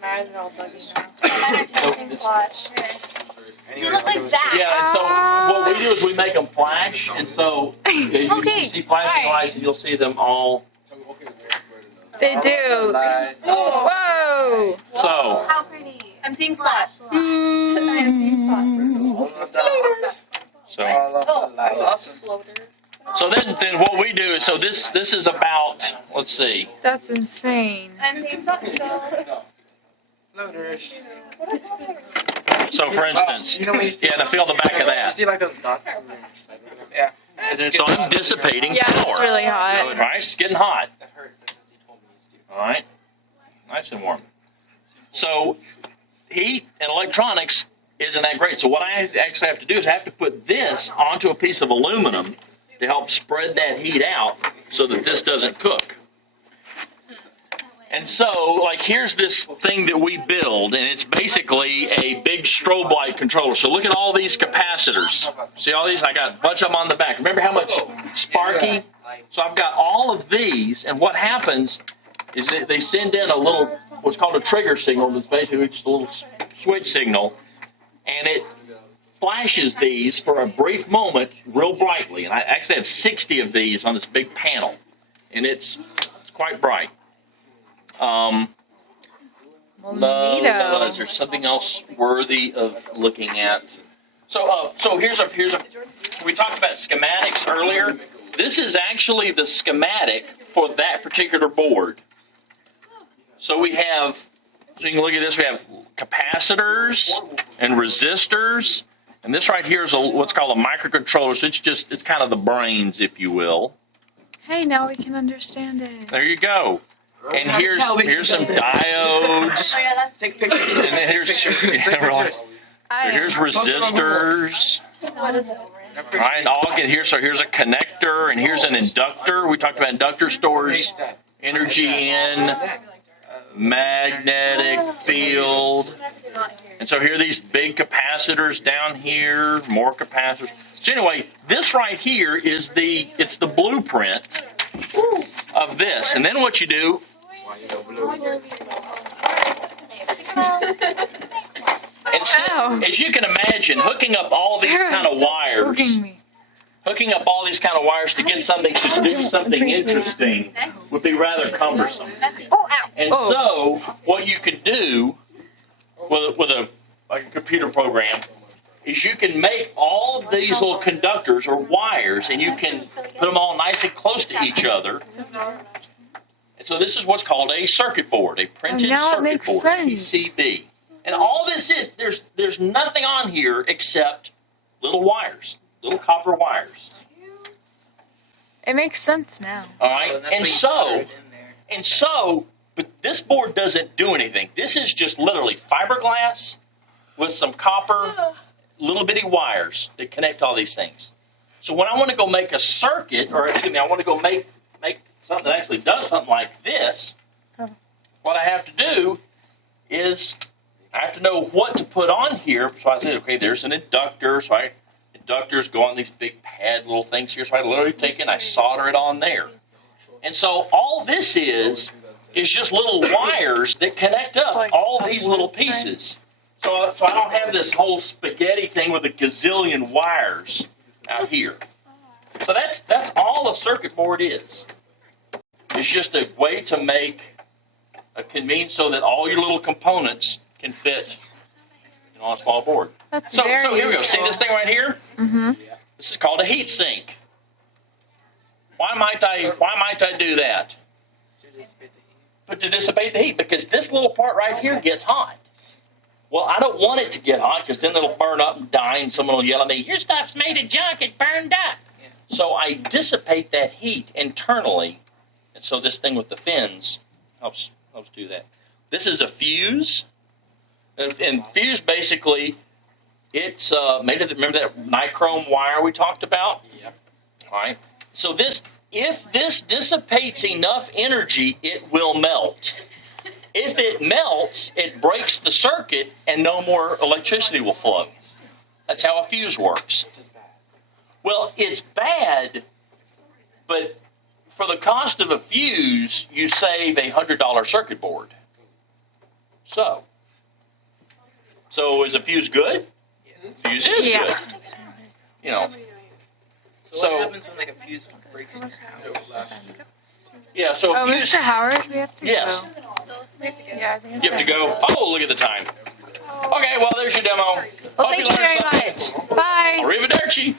Mine are all buggy now. Mine are testing slots. They look like that. Yeah, and so what we do is we make them flash, and so you see flashing lights, and you'll see them all. They do. Whoa! So. How pretty. I'm seeing slots. I'm seeing slots. So. Awesome. So then what we do is, so this is about, let's see. That's insane. I'm seeing slots. Floaters. So for instance, yeah, to feel the back of that. See like those dots? Yeah. So I'm dissipating Yeah, power. it's really hot. Right, it's getting hot. All right, nice and warm. So heat and electronics isn't that great. So what I actually have to do is I have to put this onto a piece of aluminum to help spread that heat out so that this doesn't cook. And so, like, here's this thing that we build, and it's basically a big strobe light controller. So look at all these capacitors. See all these? I got a bunch of them on the back. Remember how much sparky? So I've got all of these, and what happens is that they send in a little, what's called a trigger signal. That's basically just a little switch signal, and it flashes these for a brief moment real brightly. And I actually have 60 of these on this big panel, and it's quite bright. Neato. Is there something else worthy of looking at? So here's a. We talked about schematics earlier. This is actually the schematic for that particular board. So we have. So you can look at this. We have capacitors and resistors, and this right here is what's called a microcontroller. So it's kind of the brains, if you will. Hey, now we can understand it. There you go. And here's some diodes. Take pictures. And here's here's resistors. What is it? All right, here's a connector, and here's an inductor. We talked about inductor stores energy in magnetic field. And so here are these big capacitors down here, more capacitors. So anyway, this right here is it's the blueprint of this. And then what you do. And so, as you can imagine, hooking up all these kind of wires, to get something to do something interesting would be rather cumbersome. And so, what you can do with a computer program is you can make all of these little conductors or wires, and you can put them all nice and close to each other. And so this is what's called a circuit board, a printed circuit board, PCB. And all this is, there's nothing on here except little wires, little copper wires. It makes sense now. All right, and so, but this board doesn't do anything. This is just literally fiberglass with some copper, little bitty wires that connect all these things. So when I want to go make a circuit, or excuse me, I want to go make something that actually does something like this, what I have to do is I have to know what to put on here. So I said, okay, there's an inductor. So inductors go on these big pad little things here. So I literally take it and I solder it on there. And so all this is just little wires that connect up all these little pieces. So I don't have this whole spaghetti thing with a gazillion wires out here. So that's all a circuit board is. It's just a way to make a convenience so that all your little components can fit on a small board. So here we go. See this thing right here? Mm-hmm. This is called a heat sink. Why might I do that? But to dissipate the heat, because this little part right here gets hot. Well, I don't want it to get hot because then it'll burn up and die, and someone will yell at me, "Your stuff's made of junk. It burned up." So I dissipate that heat internally. And so this thing with the fins helps do that. This is a fuse. And fuse, basically, it's made of, remember that nichrome wire we talked about? Yep. All right. So if this dissipates enough energy, it will melt. If it melts, it breaks the circuit and no more electricity will flow. That's how a fuse works. Well, it's bad, but for the cost of a fuse, you save a $100 circuit board. So is a fuse good? Fuse is Yeah. good. You know. So what happens when like a fuse breaks in your house? Yeah. So Oh, a fuse. Mr. Howard, we have to Yes. go. Yeah, I think You have to go. Oh, look at the time. Okay. Well, there's your demo. Well, Hope thank you learned very something. much. Bye. Arrivederci.